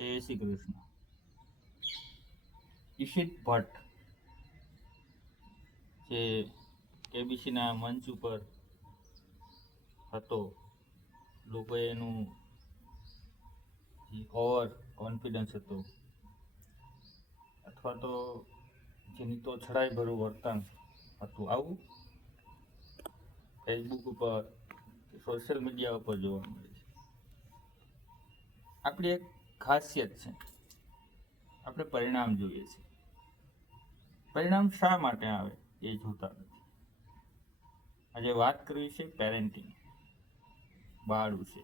જય શ્રી કૃષ્ણ. ઈશિત ભટ્ટ, જે કેબીસીના મંચ ઉપર હતો લોકોએ એનું ઓવર કોન્ફિડન્સ હતો, અથવા તો જેની તો છડાઈ ભરું વર્તન હતું. આવું ફેસબુક ઉપર સોશિયલ મીડિયા ઉપર જોવા મળે છે. આપણી એક ખાસિયત છે. આપણે પરિણામ જોઈએ છીએ. પરિણામ શા માટે આવે એ જોતા નથી. આજે વાત કરવી છે પેરેન્ટિંગ બાળ વિશે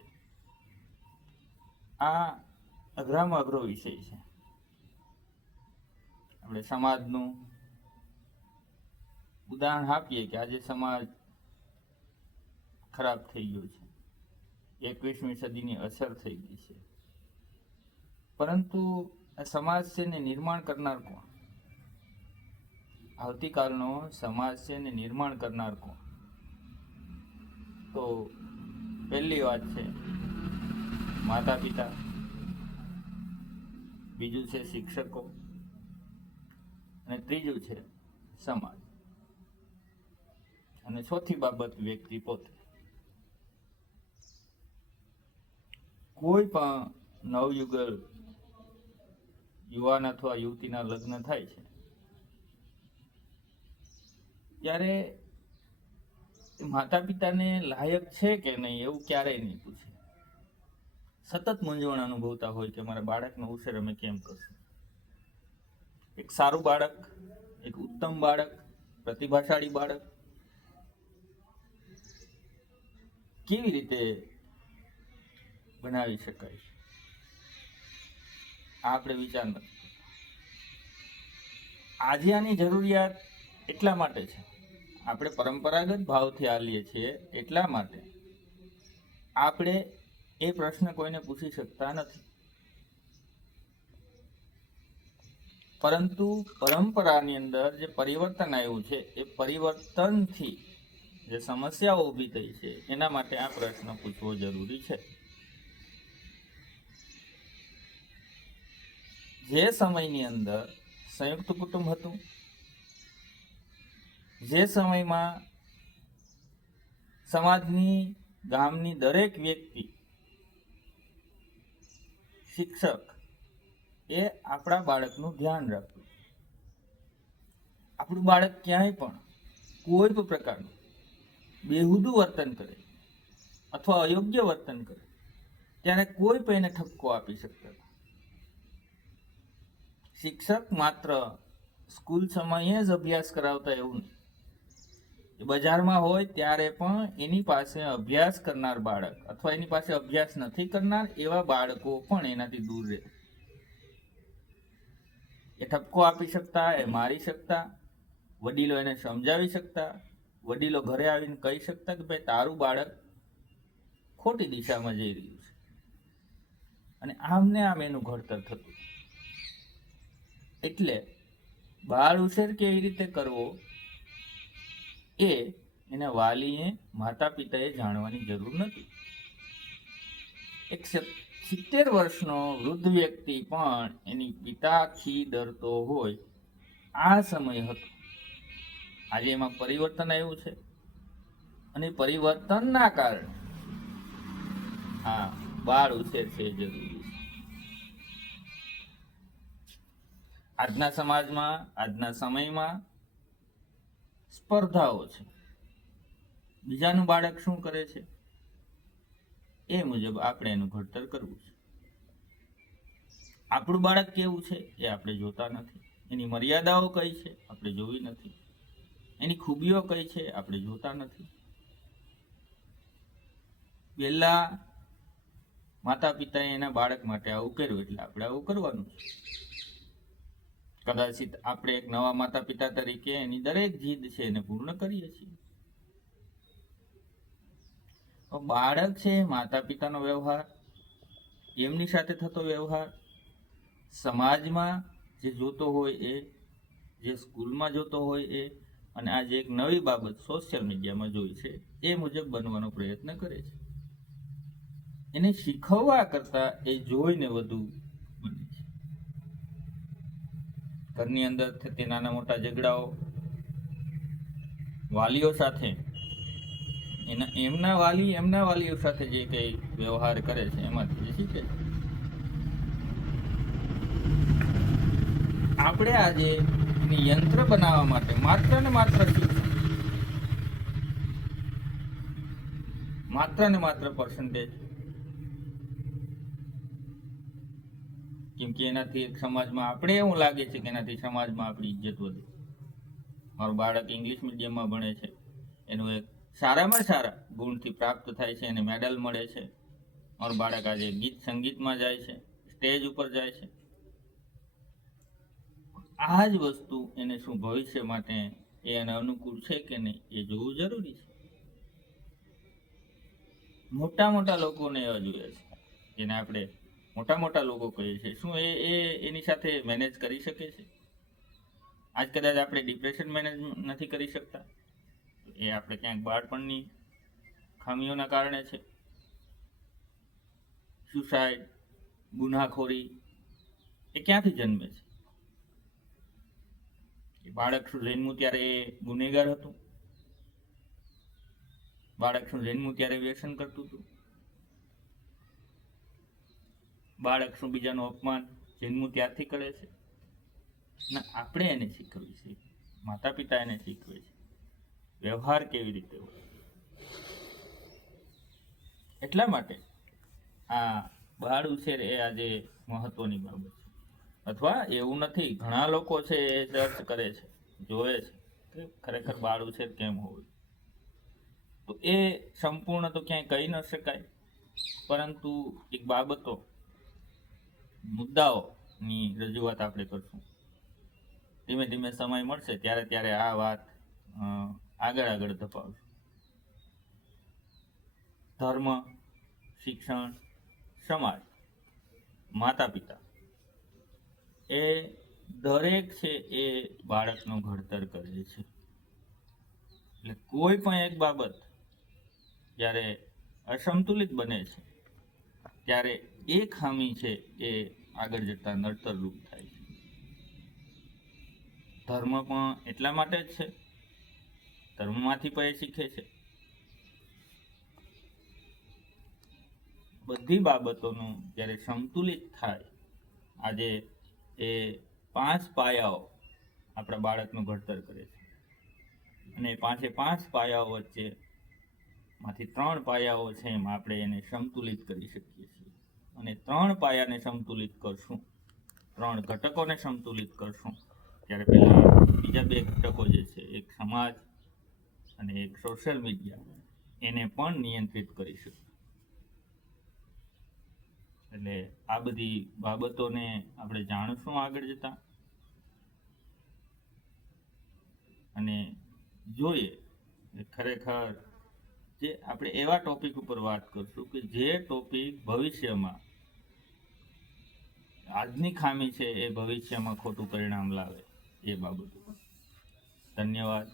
આ અઘરામાં અઘરો વિષય છે. આપણે સમાજનું ઉદાહરણ આપીએ કે આજે સમાજ ખરાબ થઈ ગયો છે. એકવીસમી સદીની અસર થઈ ગઈ છે. પરંતુ સમાજ છે ને નિર્માણ કરનાર કોણ? આવતીકાલનો સમાજ છે ને નિર્માણ કરનાર કોણ? તો પહેલી વાત છે માતા પિતા બીજું છે શિક્ષકો. અને ત્રીજું છે સમાજ. અને ચોથી બાબત વ્યક્તિ પોતે. કોઈ પણ નવયુગલ યુવાન અથવા યુવતીના લગ્ન થાય છે. ત્યારે માતા પિતાને લાયક છે કે નહીં એવું ક્યારેય નહીં પૂછે. સતત મૂંઝવણ અનુભવતા હોય કે મારા બાળકનો ઉછેર અમે કેમ કરશું? એક સારું બાળક, એક ઉત્તમ બાળક, પ્રતિભાશાળી બાળક કેવી રીતે બનાવી શકાય આ આપણે વિચાર નથી. આજે જરૂરિયાત એટલા માટે છે. આપણે પરંપરાગત ભાવથી હાલીએ છીએ એટલા માટે. આપણે એ પ્રશ્ન કોઈને પૂછી શકતા નથી. પરંતુ પરંપરાની અંદર જે પરિવર્તન આવ્યું છે, એ પરિવર્તનથી જે સમસ્યાઓ ઊભી થઈ છે, એના માટે આ પ્રશ્ન પૂછવો જરૂરી છે. જે સમયની અંદર સંયુક્ત કુટુંબ હતું, જે સમયમાં સમાજની, ગામની દરેક વ્યક્તિ, શિક્ષક એ આપણા બાળકનું ધ્યાન રાખવું આપણું બાળક ક્યાંય પણ કોઈ પણ પ્રકારનું બેહુદું વર્તન કરે અથવા અયોગ્ય વર્તન કરે, ત્યારે કોઈ પણ એને ઠપકો આપી શકતા. શિક્ષક માત્ર સ્કૂલ સમયે જ અભ્યાસ કરાવતા એવું નહીં. બજારમાં હોય ત્યારે પણ એની પાસે અભ્યાસ કરનાર બાળક અથવા એની પાસે અભ્યાસ નથી કરનાર એવા બાળકો પણ એનાથી દૂર રહે. એ ઠપકો આપી શકતા, એ મારી શકતા, વડીલો એને સમજાવી શકતા, વડીલો ઘરે આવીને કહી શકતા કે ભાઈ તારું બાળક ખોટી દિશામાં જઈ રહ્યું છે. અને આમને આમ એનું ઘડતર થતું. એટલે બાળ ઉછેર કેવી રીતે કરવો એ એના વાલીએ માતા પિતાએ જાણવાની જરૂર નથી. એક સિત્તેર વર્ષનો વૃદ્ધ વ્યક્તિ પણ એની પિતાથી ડરતો હોય આ સમય હતો. આજે એમાં પરિવર્તન આવ્યું છે. અને પરિવર્તનના કારણે આ બાળ ઉછેર છે જરૂરી છે આજના સમાજમાં, આજના સમયમાં સ્પર્ધાઓ છે. બીજાનું બાળક શું કરે છે? એ મુજબ આપણે એનું ઘડતર કરવું છે. આપણું બાળક કેવું છે એ આપણે જોતા નથી. એની મર્યાદાઓ કઈ છે આપણે જોવી નથી. એની ખૂબીઓ કઈ છે આપણે જોતા નથી. પહેલા માતા પિતાએ એના બાળક માટે આવું કર્યું એટલે આપણે આવું કરવાનું છે. કદાચિત આપણે એક નવા માતા પિતા તરીકે એની દરેક જીદ છે એને પૂર્ણ કરીએ છીએ. બાળક છે માતા પિતાનો વ્યવહાર, એમની સાથે થતો વ્યવહાર, સમાજમાં જે જોતો હોય એ, જે સ્કૂલમાં જોતો હોય એ, અને આજે એક નવી બાબત સોશિયલ મીડિયામાં જોઈ છે, એ મુજબ બનવાનો પ્રયત્ન કરે છે. એને શીખવવા કરતાં એ જોઈને વધુ ઘરની અંદર થતી નાના મોટા ઝઘડાઓ, વાલીઓ સાથે, એના, એમના વાલી, એમના વાલીઓ સાથે જે કંઈ વ્યવહાર કરે છે, એમાંથી જે શીખે છે. આપણે આજે એને યંત્ર બનાવવા માટે માત્ર ને માત્ર શિક્ષણ માત્ર ને માત્ર પર્સન્ટેજ કેમ કે એનાથી સમાજમાં આપણે એવું લાગે છે કે એનાથી સમાજમાં આપણી ઇજ્જત વધે. મારું બાળક ઇંગ્લિશ મીડિયમમાં ભણે છે. એનું એક સારામાં સારા ગુણથી પ્રાપ્ત થાય છે, એને મેડલ મળે છે. મારું બાળક આજે ગીત સંગીતમાં જાય છે સ્ટેજ ઉપર જાય છે. આ જ વસ્તુ એને શું ભવિષ્ય માટે એ એને અનુકૂળ છે કે નહીં એ જોવું જરૂરી છે. મોટા મોટા લોકોને એવા જોઈએ છે. જેને આપણે મોટા મોટા લોકો કહીએ છે. શું એ એ એની સાથે મેનેજ કરી શકે છે? આજ કદાચ આપણે ડિપ્રેશન મેનેજ નથી કરી શકતા. એ આપણે ક્યાંક બાળપણની ખામીઓના કારણે છે. સુસાઇડ ગુનાખોરી, એ ક્યાંથી જન્મે છે? એ બાળક શું જન્મ્યું ત્યારે એ ગુનેગાર હતું? બાળક શું જન્મ્યું ત્યારે વ્યસન કરતું હતું? બાળક શું બીજાનું અપમાન જન્મ્યું ત્યારથી કરે છે? ના, આપણે એને શીખવી છે માતા પિતા એને શીખવે છે. વ્યવહાર કેવી રીતે હોય? એટલા માટે આ બાળ ઉછેર એ આજે મહત્વની બાબત છે. અથવા એવું નથી, ઘણા લોકો છે એ સર્ચ કરે છે, જોવે છે કે ખરેખર બાળ ઉછેર કેમ હોય? તો એ સંપૂર્ણ તો ક્યાંય કહી ન શકાય. પરંતુ એક બાબતો મુદ્દાઓની રજૂઆત આપણે કરશું. ધીમે ધીમે સમય મળશે, ત્યારે ત્યારે આ વાત આગળ આગળ ધપાવશું. ધર્મ, શિક્ષણ, સમાજ માતા પિતા એ દરેક છે એ બાળકનું ઘડતર કરે છે. એટલે કોઈ પણ એક બાબત જ્યારે અસંતુલિત બને છે, ત્યારે એ ખામી છે એ આગળ જતા નડતરરૂપ થાય છે. ધર્મ પણ એટલા માટે જ છે. ધર્મમાંથી પણ એ શીખે છે. બધી બાબતોનું જ્યારે સંતુલિત થાય, આજે એ પાંચ પાયાઓ આપણા બાળકનું ઘડતર કરે છે. અને પાંચે પાંચ પાયાઓ વચ્ચે માંથી ત્રણ પાયાઓ છે એમ આપણે એને સંતુલિત કરી શકીએ છીએ. અને ત્રણ પાયાને સંતુલિત કરશું. ત્રણ ઘટકોને સંતુલિત કરશું. ત્યારે પહેલાં બીજા બે ઘટકો જે છે, એક સમાજ અને એક સોશિયલ મીડિયા એને પણ નિયંત્રિત કરીશું. એટલે આ બધી બાબતોને આપણે જાણશું આગળ જતા. અને જોઈએ ખરેખર જે આપણે એવા ટોપિક ઉપર વાત કરશું કે જે ટોપિક ભવિષ્યમાં આજની ખામી છે એ ભવિષ્યમાં ખોટું પરિણામ લાવે એ બાબત ધન્યવાદ.